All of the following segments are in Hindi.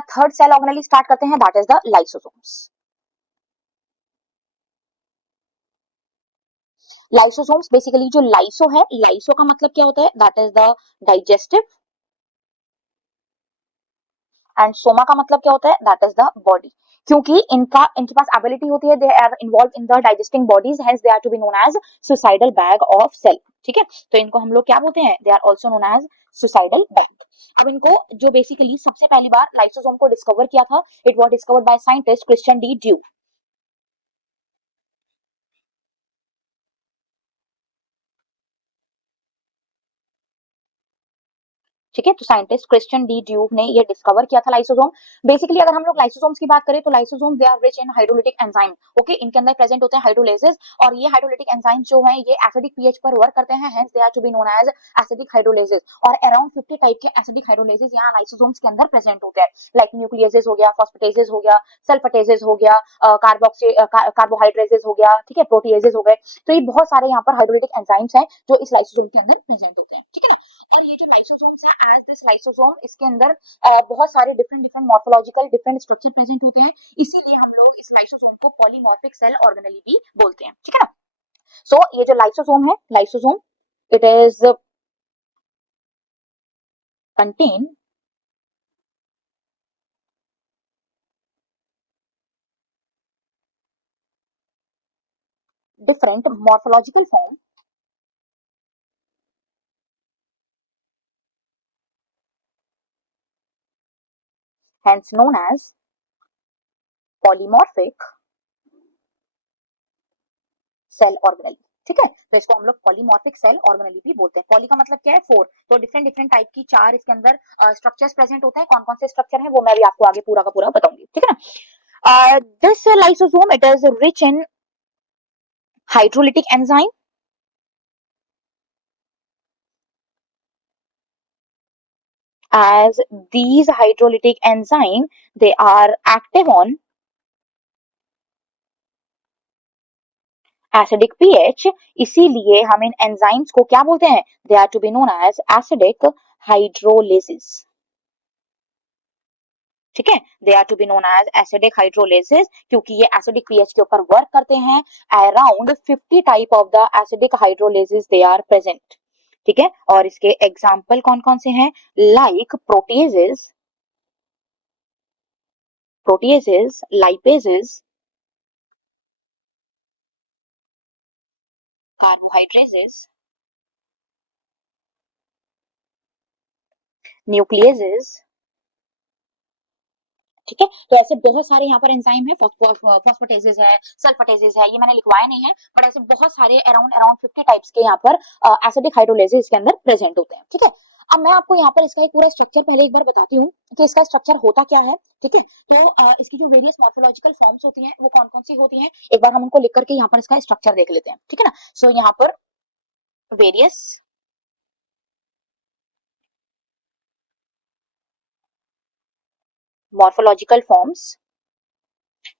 अपना थर्ड सेल ऑर्गेनेली स्टार्ट करते हैं, that is the lysosomes. Lysosomes basically जो लाइसो है, लाइसो का मतलब क्या होता है, that is the digestive, and Soma का मतलब क्या होता है, दैट इज द बॉडी। क्योंकि इनके पास एबिलिटी होती है, they are involve in the digesting bodies, hence they are to be known as suicidal bag of cell. ठीक है, तो इनको हम लोग क्या बोलते हैं, they are also known as suicidal bag. अब इनको जो बेसिकली सबसे पहली बार लाइसोसोम को डिस्कवर किया था, it was discovered by scientist Christian de Duve. ठीक है, तो साइंटिस्ट क्रिश्चियन डी ड्यूव ने ये डिस्कवर किया था लाइसोसोम। बेसिकली अगर हम लोग लाइसोसोम्स की बात करें तो lysosome they are rich in hydrolytic enzyme. Okay, इनके अंदर प्रेजेंट होते हैं हाइड्रोलेजेस, और ये हाइड्रोलिटिक एंजाइम्स जो हैं ये एसिडिक पीएच पर वर्क करते हैं, hence they are to be known as acidic hydrolases. और अराउंड 50 टाइप के एसिडिक हाइड्रोलेजेस यहाँ लाइसोसोम्स के अंदर प्रेजेंट होते हैं, लाइक न्यूक्लियसेस हो गया, फॉस्फेटेजेस हो गया, सल्फेटेजेस हो गया, कार्बोहाइड्रेजेस हो गया, ठीक है, प्रोटीएजेस हो गए। तो ये बहुत सारे यहाँ पर हाइड्रोलिटिक एंजाइम्स हैं जो इस लाइसोसोम के अंदर प्रेजेंट होते हैं। ठीक है ना, और ये जो लाइसोसोम्स है, एज दिस लाइसोसोम इसके अंदर बहुत सारे different different morphological different structure present होते हैं, इसीलिए हम लोग इस लाइसोसोम को पॉलीमॉर्फिक सेल ऑर्गेनेली भी बोलते हैं। ठीक है ना, सो ये जो लाइसोसोम है, lysosome it is contain different morphological form hence known as polymorphic cell organelle। ठीक है, तो इसको हम लोग पॉलीमॉर्फिक सेल ऑर्गेनेली भी बोलते हैं। पॉली का मतलब क्या है, 4, तो डिफरेंट डिफरेंट टाइप की 4 इसके अंदर स्ट्रक्चर्स प्रेजेंट होते हैं। कौन कौन से स्ट्रक्चर हैं वो मैं भी आपको आगे पूरा का पूरा बताऊंगी। ठीक है ना, this lysosome it is rich in hydrolytic enzyme, as these hydrolytic enzyme they are active on acidic pH, इसीलिए हम इन एंजाइम्स को क्या बोलते हैं, they are to be known as acidic hydrolases. ठीक है, they are to be known as acidic hydrolases, क्योंकि ये एसिडिक पीएच के ऊपर वर्क करते हैं। Around 50 type of the acidic hydrolases they are present. ठीक है, और इसके एग्जाम्पल कौन कौन से हैं, like proteases, lipases, carbohydrases, nucleases. ठीक है, तो ऐसे बहुत सारे यहाँ पर एंजाइम है, फॉस्फेटेजेस है, सल्फेटेजेस है, ये मैंने लिखवाया नहीं है, बट ऐसे बहुत सारे अराउंड अराउंड 50 टाइप्स के यहाँ पर एसिडिक हाइड्रोलेसिस के अंदर प्रेजेंट होते हैं। ठीक है, अब मैं आपको यहाँ पर इसका एक पूरा स्ट्रक्चर पहले एक बार बताती हूँ कि इसका स्ट्रक्चर होता क्या है। ठीक है, तो इसकी जो वेरियस मॉर्फोलॉजिकल फॉर्म्स होती हैं वो कौन कौन सी होती हैं, एक बार हम उनको लिख करके यहाँ पर इसका स्ट्रक्चर देख लेते हैं। ठीक है ना, सो यहाँ पर वेरियस मॉर्फोलॉजिकल फॉर्म्स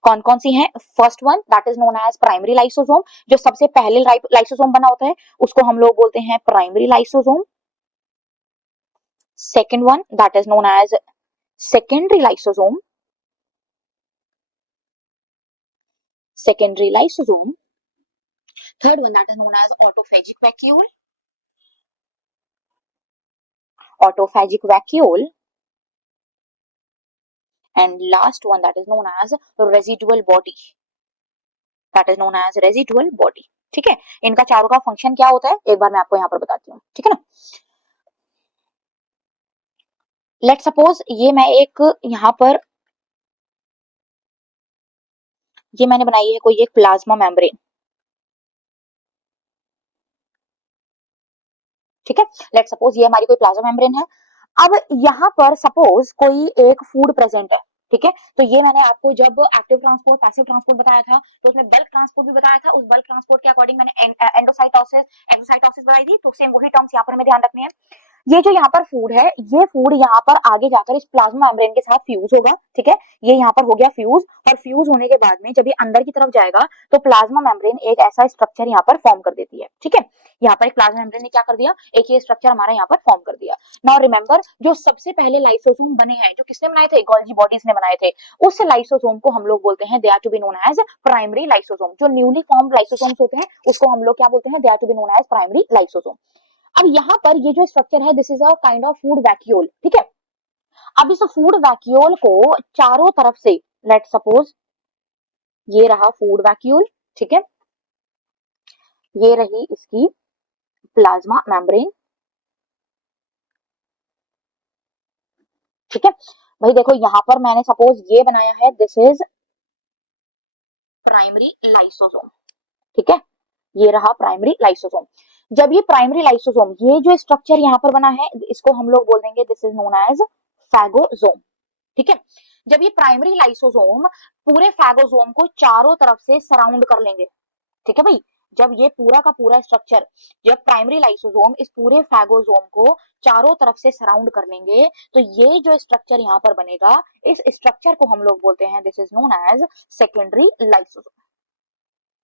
कौन कौन सी हैं, first one that is known as primary lysosome, जो सबसे पहले लाइसोसोम बना होता है उसको हम लोग बोलते हैं primary lysosome. Second one that is known as secondary lysosome, secondary lysosome. Third one that is known as autophagic vacuole, and last one that is known as residual body, ठीक है, इनका चारों का फंक्शन क्या होता है एक बार मैं आपको यहाँ पर बताती हूँ। ठीक है ना, लेट सपोज ये मैं एक यहाँ पर ये मैंने बनाई है कोई एक प्लाज्मा मेम्ब्रेन। ठीक है, लेट सपोज ये हमारी कोई प्लाज्मा मेम्ब्रेन है। अब यहाँ पर सपोज कोई एक फूड प्रेजेंट है। ठीक है, तो ये मैंने आपको जब एक्टिव ट्रांसपोर्ट पैसिव ट्रांसपोर्ट बताया था तो उसमें बल्क ट्रांसपोर्ट भी बताया था, उस बल्क ट्रांसपोर्ट के अकॉर्डिंग मैंने एंडोसाइटोसिस एक्सोसाइटोसिस बताई थी, तो सेम वही टर्म्स यहाँ पर हमें ध्यान रखनी है। ये जो यहाँ पर फूड है, ये फूड यहाँ पर आगे जाकर इस प्लाज्मा मेम्ब्रेन के साथ फ्यूज होगा, ठीक है। ये यहाँ पर हो गया फ्यूज, और फ्यूज होने के बाद में जब ये अंदर की तरफ जाएगा तो प्लाज्मा मेम्ब्रेन एक ऐसा स्ट्रक्चर यहाँ पर फॉर्म कर देती है, ठीक है। यहाँ पर एक प्लाज्मा मेम्ब्रेन ने क्या कर दिया, एक ये स्ट्रक्चर हमारा यहाँ पर फॉर्म कर दिया। नाउ रिमेंबर, जो सबसे पहले लाइसोसोम बने हैं, जो किसने बनाए थे, गोल्गी बॉडीज ने बनाए थे, उस लाइसोसोम को हम लोग बोलते हैं, they are to be known as primary lysosome. जो न्यूली फॉर्म्ड लाइसोसोम्स होते हैं उसको हम लोग क्या बोलते हैं, they are to be known as primary lysosome. अब यहाँ पर ये जो स्ट्रक्चर है, this is a kind of food vacuole, ठीक है। अब इस फूड वैक्यूल को चारों तरफ से, लेट सपोज ये रहा फूड वैक्यूल, ठीक है, ये रही इसकी प्लाज्मा मेम्ब्रेन, ठीक है। भाई देखो यहां पर मैंने सपोज ये बनाया है, दिस इज प्राइमरी लाइसोसोम, ठीक है, ये रहा प्राइमरी लाइसोसोम। जब ये प्राइमरी लाइसोसोम, ये जो स्ट्रक्चर यहाँ पर बना है, इसको हम लोग बोल देंगे, this is known as phagosome, ठीक है। जब ये प्राइमरी लाइसोसोम पूरे फैगोसोम को चारों तरफ से सराउंड कर लेंगे, ठीक है भाई, जब ये पूरा का पूरा स्ट्रक्चर, जब प्राइमरी लाइसोसोम इस पूरे फैगोसोम को चारों तरफ से सराउंड कर लेंगे, तो ये जो स्ट्रक्चर यहाँ पर बनेगा, इस स्ट्रक्चर को हम लोग बोलते हैं, this is known as secondary lysosome,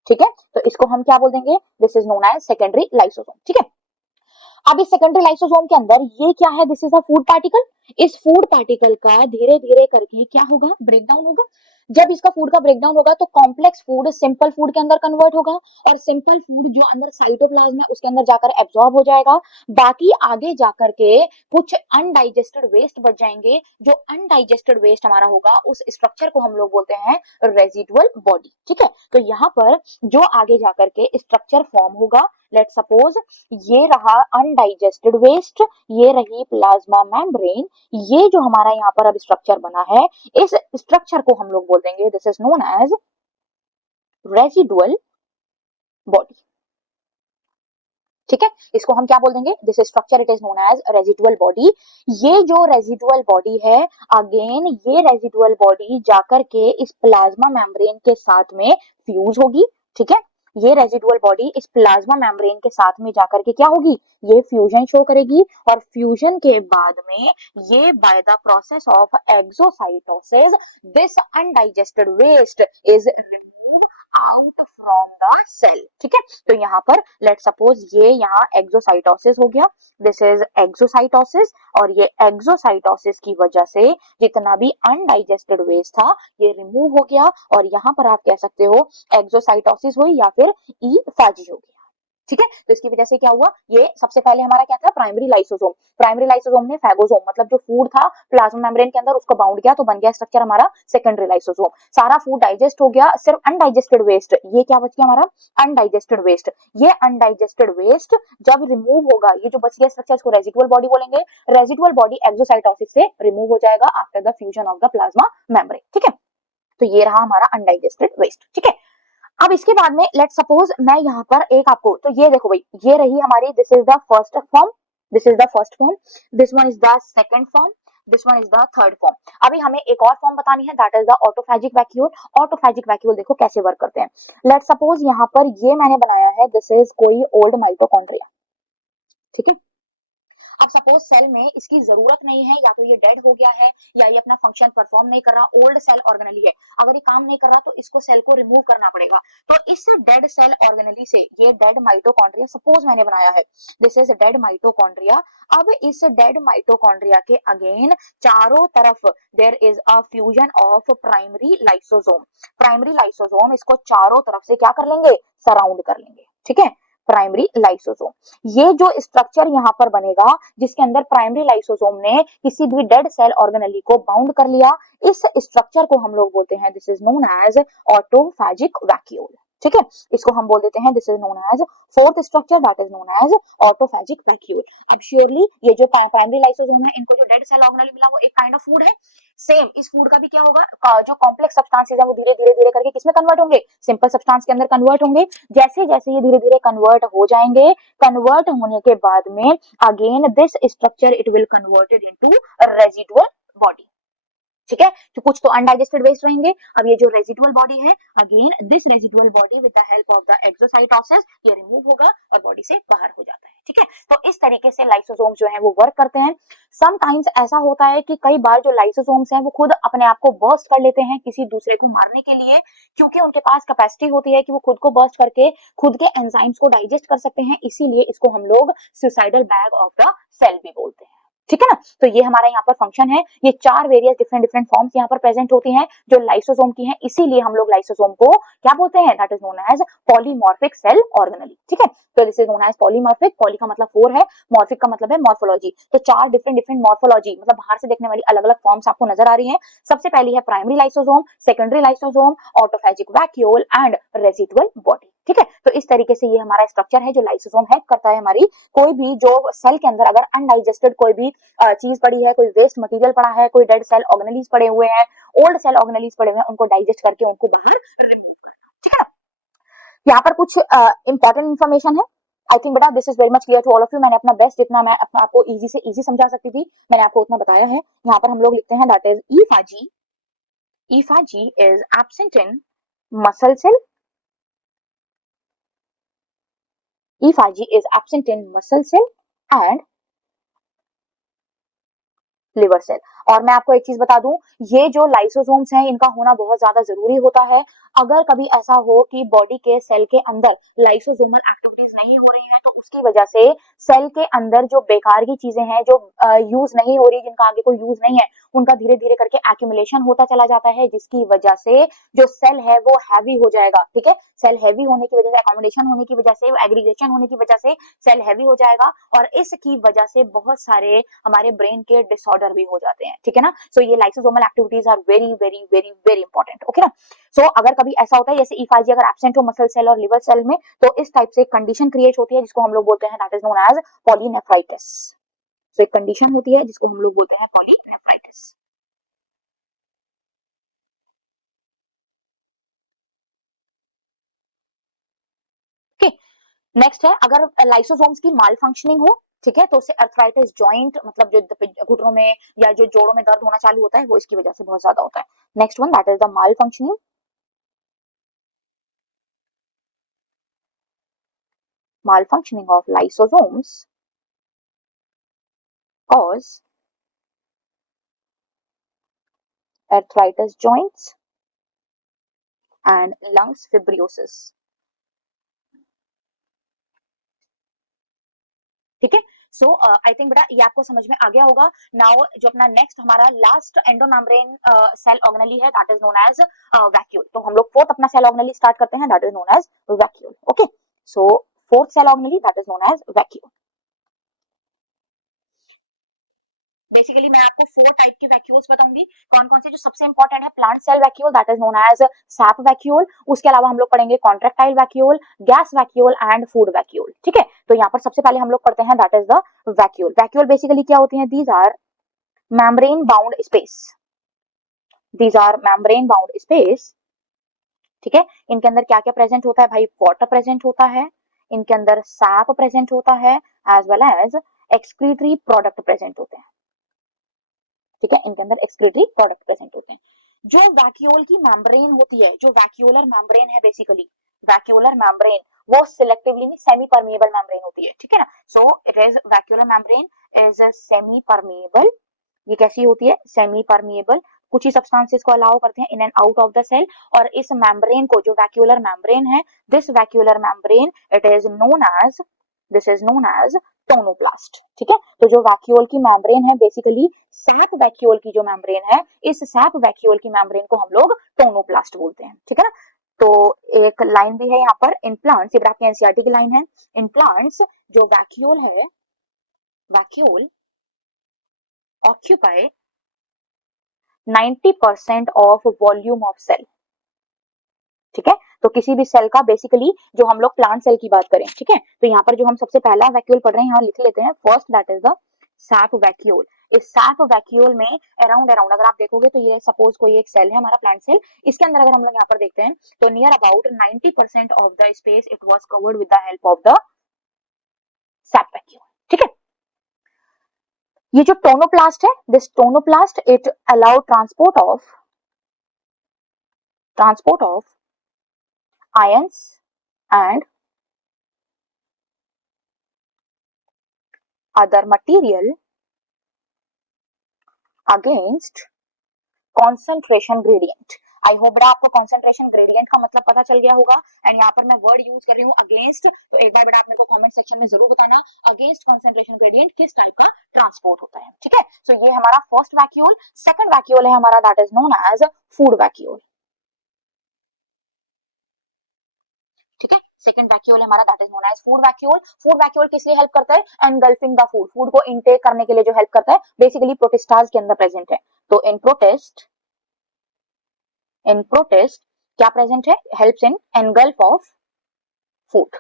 ठीक है। तो इसको हम क्या बोल देंगे, this is known as secondary lysosome, ठीक है। अब इस सेकेंडरी लाइसोसोम के अंदर ये क्या है, this is a food particle. इस फूड पार्टिकल का धीरे धीरे करके क्या होगा, ब्रेकडाउन होगा। जब इसका फूड का ब्रेकडाउन होगा तो कॉम्प्लेक्स फूड सिंपल फूड के अंदर कन्वर्ट होगा, और सिंपल फूड जो अंदर साइटोप्लाज्म है उसके अंदर जाकर एब्जॉर्ब हो जाएगा। बाकी आगे जाकर के कुछ अनडाइजेस्टेड वेस्ट बच जाएंगे। जो अनडाइजेस्टेड वेस्ट हमारा होगा, उस स्ट्रक्चर को हम लोग बोलते हैं रेजिडुअल बॉडी, ठीक है। तो यहाँ पर जो आगे जाकर के स्ट्रक्चर फॉर्म होगा, लेट सपोज ये रहा अनडाइजेस्टेड वेस्ट, ये रही प्लाज्मा मेम्ब्रेन, ये जो हमारा यहाँ पर अब स्ट्रक्चर बना है, इस स्ट्रक्चर को हम लोग बोल देंगे, this is known as residual body, ठीक है। इसको हम क्या बोल देंगे, this structure it is known as residual body. ये जो रेजिडुअल बॉडी है, अगेन ये रेजिडुअल बॉडी जाकर के इस प्लाज्मा मेम्ब्रेन के साथ में फ्यूज होगी, ठीक है। ये रेजिडुअल बॉडी इस प्लाज्मा मेम्ब्रेन के साथ में जाकर के क्या होगी, ये फ्यूजन शो करेगी, और फ्यूजन के बाद में ये by the process of exocytosis this undigested waste is remove out from the cell, ठीक है। तो यहाँ पर लेट सपोज ये यहाँ एक्सोसाइटोसिस हो गया, दिस इज एक्सोसाइटोसिस, और ये एक्सोसाइटोसिस की वजह से जितना भी अनडाइजेस्टेड वेस्ट था ये रिमूव हो गया, और यहाँ पर आप कह सकते हो एक्सोसाइटोसिस हुई या फिर ई फाजी हो गया, ठीक है। तो इसकी वजह से क्या हुआ, ये सबसे पहले हमारा क्या था, प्राइमरी लाइसोसोम। प्राइमरी लाइसोसोम ने फैगोसोम मतलब जो फूड था प्लाज्मा मेम्ब्रेन के अंदर उसको बाउंड किया, तो बन गया स्ट्रक्चर हमारा सेकेंडरी लाइसोसोम। सारा फूड डाइजेस्ट हो गया, सिर्फ अनडाइजेस्टेड वेस्ट, ये क्या बच गया हमारा, अनडाइजेस्टेड वेस्ट। ये अनडाइजेस्टेड वेस्ट जब रिमूव होगा, ये जो बच गया स्ट्रक्चर, इसको रेजिडुअल बॉडी बोलेंगे। रेजिडुअल बॉडी एक्सोसाइटोसिस से रिमूव हो जाएगा after the fusion of the plasma membrane, ठीक है। तो ये रहा हमारा अनडाइजेस्टेड वेस्ट, ठीक है। अब इसके बाद में लेट सपोज मैं यहाँ पर एक आपको, तो ये देखो भाई, ये रही हमारी, this is the first form, this is the first form, this one is the second form, this one is the third form. अभी हमें एक और फॉर्म बतानी है, that is the autophagic vacuole. Autophagic vacuole देखो कैसे वर्क करते हैं। लेट सपोज यहाँ पर ये मैंने बनाया है, दिस इज कोई ओल्ड माइटोकॉन्ड्रिया, ठीक है। अब सपोज सेल में इसकी जरूरत नहीं है, या तो ये डेड हो गया है, या ये अपना फंक्शन परफॉर्म नहीं कर रहा, ओल्ड सेल ऑर्गेनेली है, अगर ये काम नहीं कर रहा तो इसको सेल को रिमूव करना पड़ेगा। तो इस डेड सेल ऑर्गेनेली से, ये डेड माइटोकॉन्ड्रिया सपोज मैंने बनाया है, दिस इज डेड माइटोकॉन्ड्रिया। अब इस डेड माइटोकॉन्ड्रिया के अगेन चारों तरफ there is a fusion of primary lysosome. Primary lysosome इसको चारों तरफ से क्या कर लेंगे, सराउंड कर लेंगे, ठीक है। प्राइमरी लाइसोसोम, ये जो स्ट्रक्चर यहाँ पर बनेगा, जिसके अंदर प्राइमरी लाइसोसोम ने किसी भी डेड सेल ऑर्गेनेली को बाउंड कर लिया, इस स्ट्रक्चर को हम लोग बोलते हैं, this is known as autophagic vacuole, ठीक है। इसको हम बोल देते हैं, this is known as fourth structure, that is known as autophagic vacuole. अब श्योरली ये जो प्राइमरी लाइसोसोम है, इनको जो डेड सेल ऑर्गेनेली मिला वो एक काइंड ऑफ फूड है। सेम इस फूड का भी क्या होगा, जो कॉम्प्लेक्स सब्सटेंसेस हैं वो धीरे धीरे धीरे करके किसमें कन्वर्ट होंगे, सिंपल सब्सटेंस के अंदर कन्वर्ट होंगे। जैसे जैसे ये धीरे धीरे कन्वर्ट हो जाएंगे, कन्वर्ट होने के बाद में again this structure it will converted into residual body, ठीक है, तो कुछ तो अनडाइजेस्टेड वेस्ट रहेंगे। अब ये जो रेजिडुअल बॉडी है, again this residual body with the help of the exocytosis ये रिमूव होगा और बॉडी से बाहर हो जाता है। ठीक है, तो इस तरीके से लाइसोसोम जो है वो वर्क करते हैं। समटाइम्स ऐसा होता है कि कई बार जो लाइसोसोम्स हैं वो खुद अपने आप को बर्स्ट कर लेते हैं किसी दूसरे को मारने के लिए, क्योंकि उनके पास कैपेसिटी होती है कि वो खुद को बर्स्ट करके खुद के एंजाइम्स को डाइजेस्ट कर सकते हैं, इसीलिए इसको हम लोग suicidal bag of the cell भी बोलते हैं। ठीक है ना, तो ये हमारा यहाँ पर फंक्शन है। ये 4 वेरियस डिफरेंट डिफरेंट फॉर्म्स यहाँ पर प्रेजेंट होती हैं जो लाइसोसोम की हैं, इसीलिए हम लोग लाइसोसोम को क्या बोलते हैं, that is known as polymorphic cell organelle. ठीक है, तो this is known as polymorphic, poly का मतलब 4 है, मॉर्फिक का मतलब है मॉर्फोलॉजी। तो 4 डिफरेंट डिफरेंट मॉर्फोलॉजी मतलब बाहर से देखने वाली अलग अलग फॉर्म्स आपको नजर आ रही है। सबसे पहली है primary lysosome, secondary lysosome, autophagic vacuole and residual body. ठीक है, तो इस तरीके से ये हमारा स्ट्रक्चर है जो लाइसोसोम हेल्प करता है हमारी कोई भी जो सेल के अंदर अगर अनडाइजेस्टेड कोई भी चीज पड़ी है, कोई वेस्ट मटेरियल पड़ा है, कोई डेड सेल ऑर्गेनेलीज पड़े हुए हैं, ओल्ड सेल ऑर्गेनेलीज पड़े हुए हैं, उनको डाइजेस्ट करके उनको बाहर रिमूव करना। ठीक है ना, यहाँ पर कुछ इंपॉर्टेंट इन्फॉर्मेशन है। आई थिंक बेटा this is very much clear to all of you. मैंने अपना बेस्ट जितना मैं आपको इजी से इजी समझा सकती थी मैंने आपको उतना बताया है। यहाँ पर हम लोग लिखते हैं that is EFG is absent in muscle cell. EFG is absent in muscle cell and liver cell. और मैं आपको एक चीज बता दूं, ये जो लाइसोसोम्स हैं इनका होना बहुत ज्यादा जरूरी होता है। अगर कभी ऐसा हो कि बॉडी के सेल के अंदर लाइसोसोमल एक्टिविटीज नहीं हो रही हैं तो उसकी वजह से सेल के अंदर जो बेकार की चीजें हैं जो यूज नहीं हो रही, जिनका आगे कोई यूज नहीं है, उनका धीरे धीरे करके एक्यूमुलेशन होता चला जाता है, जिसकी वजह से जो सेल है वो हैवी हो जाएगा। ठीक है, सेल हैवी होने की वजह से, अकोमोडेशन होने की वजह से, एग्रीगेशन होने की वजह से सेल हैवी हो जाएगा और इसकी वजह से बहुत सारे हमारे ब्रेन के डिसऑर्डर भी हो जाते हैं। ठीक है ना, सो ये lysosomal activities are very very very very important. Okay ना, सो अगर कभी ऐसा होता है जैसे EFG अगर एब्सेंट हो मसल सेल और लिवर सेल में तो इस टाइप से कंडीशन क्रिएट होती है जिसको हम लोग बोलते हैं दैट इज नोन एज पॉलीनेफ्राइटिस। सो एक कंडीशन होती है जिसको हम लोग बोलते हैं पॉलीनेफ्राइटिस। ओके, नेक्स्ट है अगर लाइसोसोम्स की माल फंक्शनिंग हो, ठीक है, तो उससे अर्थराइटिस जॉइंट मतलब जो घुटनों में या जो जोड़ों में दर्द होना चालू होता है वो इसकी वजह से बहुत ज्यादा होता है। Next one that is the mall functioning, malfunctioning of lysosomes cause arthritis joints and lungs fibrosis। ठीक है, सो आई थिंक बेटा ये आपको समझ में आ गया होगा। नाउ जो अपना नेक्स्ट हमारा लास्ट एंडोमेम्ब्रेन सेल ऑर्गेनेली है that is known as vacuole. तो हम लोग फोर्थ अपना सेल ऑर्गेनेली स्टार्ट करते हैं that is known as vacuole. Okay, so fourth cell organelle that is known as vacuole. Basically मैं आपको 4 टाइप के वैक्यूल्स बताऊंगी कौन कौन से। जो सबसे इंपॉर्टेंट है plant cell vacuole that is known as sap vacuole. उसके अलावा हम लोग पढ़ेंगे contractile vacuole, gas vacuole and food vacuole. ठीक है, तो यहाँ पर सबसे पहले हम लोग पढ़ते हैं that is the vacuole. Vacuole basically क्या होती है, these are membrane bound space, these are membrane bound space. ठीक है, इनके अंदर क्या क्या प्रेजेंट होता है भाई, वाटर प्रेजेंट होता है, इनके अंदर सैप प्रेजेंट होता है as well as excretory product present होते हैं। ठीक है, इनके अंदर एक्सक्रीटरी प्रोडक्ट प्रेजेंट होते हैं। जो वैक्यूल की मेम्ब्रेन होती है, जो वैक्यूलर मेम्ब्रेन है बेसिकली, वैक्यूलर मेम्ब्रेन वो सिलेक्टिवली नहीं सेमी परमिएबल मेम्ब्रेन होती है। ठीक है ना, so it is vacuolar membrane is semi permeable. ये कैसी होती है, सेमी परमिएबल, कुछ ही सब्सटेंसेस को अलाउ करते हैं in and out of the cell. और इस मेम्ब्रेन को जो वैक्यूलर मेम्ब्रेन है, this vacuolar membrane it is known as, this is known as tonoplast. ठीक है, तो जो वैक्यूल की मेम्ब्रेन है बेसिकली सैप वैक्यूल की जो मेम्ब्रेन है, इस सैप वैक्यूल की मेम्ब्रेन को हम लोग टोनोप्लास्ट बोलते हैं। ठीक है ना, तो एक लाइन भी है यहाँ पर, इन प्लांट्स, ये आपके एनसीईआरटी की लाइन है, इन प्लांट्स जो वैक्यूल है, vacuole occupy 90% of volume of cell. ठीक है, तो किसी भी सेल का बेसिकली जो हम लोग प्लांट सेल की बात करें, ठीक है, तो यहाँ पर जो हम सबसे पहला वैक्यूल पढ़ रहे हैं यहाँ लिख लेते हैं first that is the SAP vacuole. इस सैप वैक्यूल में अराउंड अराउंड अगर आप देखोगे तो ये सपोज कोई एक सेल है हमारा प्लांट सेल, इसके अंदर अगर हम लोग यहाँ पर देखते हैं तो near about 90% of the space it was covered with the help of the SAP vacuole. ठीक है, ये जो टोनोप्लास्ट है, this tonoplast it allow transport of ions and other material against concentration gradient. I hope बेटा आपको कॉन्सेंट्रेशन ग्रेडियंट का मतलब पता चल गया होगा। एंड यहाँ पर मैं वर्ड यूज कर रही हूँ अगेंस्ट, तो एक बार बेटा आप मेरे को कमेंट सेक्शन में जरूर बताना अगेंस्ट कॉन्सेंट्रेशन ग्रेडियंट किस टाइप का ट्रांसपोर्ट होता है। ठीक है, सो ये हमारा फर्स्ट वैक्यूल। सेकंड वैक्यूल है हमारा that is known as food vacuole. ठीक है, सेकंड वैक्यूल हमारा that is known as food vacuole. Food vacuole किस लिए हेल्प करता है? एनगल्फिंग द फूड, फूड को इनटेक करने के लिए जो हेल्प करता है, बेसिकली प्रोटिस्टाज के अंदर प्रेजेंट है। तो इन प्रोटिस्ट क्या प्रेजेंट है? Helps in engulf of food.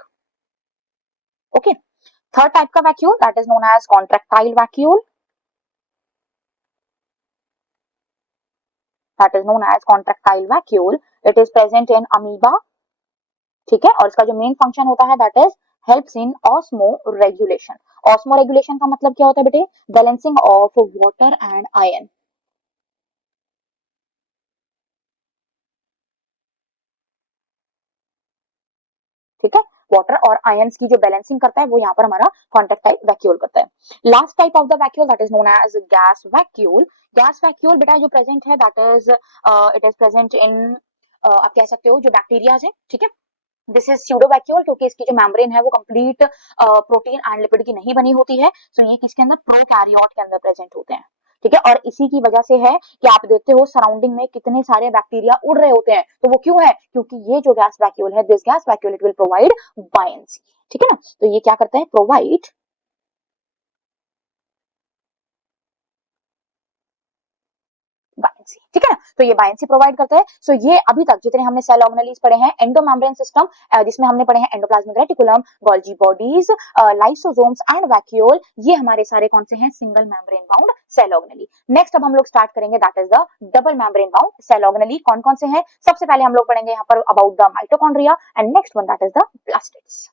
Okay, third type का vacuole that is known as contractile vacuole, that is known as contractile vacuole. It is present in amoeba. ठीक है, और इसका जो मेन फंक्शन होता है that is helps in osmoregulation. Osmoregulation का मतलब क्या होता है बेटे? Balancing of water and ion. ठीक है, वाटर और आयंस की जो बैलेंसिंग करता है वो यहाँ पर हमारा कॉन्ट्रैक्टाइल वैक्यूल करता है। Last type of the vacuole that is known as gas vacuole. Gas vacuole बेटा जो प्रेजेंट है that is it is present in आप कह सकते हो जो बैक्टीरियाज है। ठीक है, दिस इज स्यूडो वैक्यूल क्योंकि इसकी जो मेम्ब्रेन है वो कंप्लीट प्रोटीन एंड लिपिड की नहीं बनी होती है। सो ये किसके अंदर? प्रोकैरियोट के अंदर प्रेजेंट होते हैं। ठीक है, और इसी की वजह से है कि आप देखते हो सराउंडिंग में कितने सारे बैक्टीरिया उड़ रहे होते हैं। तो वो क्यों है? क्योंकि ये जो गैस वैक्यूल है, this gas vacuole it will provide buoyancy. ठीक है ना, तो ये क्या करता है? Provide buoyancy. ठीक है ना, तो ये बायंसी प्रोवाइड करता है। सो ये अभी तक जितने हमने सेल ऑर्गेनेलीज पढ़े हैं, एंडोमेम्ब्रेन सिस्टम जिसमें हमने पढ़े हैं endoplasmic reticulum, Golgi bodies, lysosomes and vacuole, ये हमारे सारे कौन से हैं? Single membrane bound cell organelle. Next अब हम लोग स्टार्ट करेंगे that is the double membrane bound cell organelle. कौन कौन से हैं? सबसे पहले हम लोग पढ़ेंगे यहाँ पर about the mitochondria and next one that is the plastids.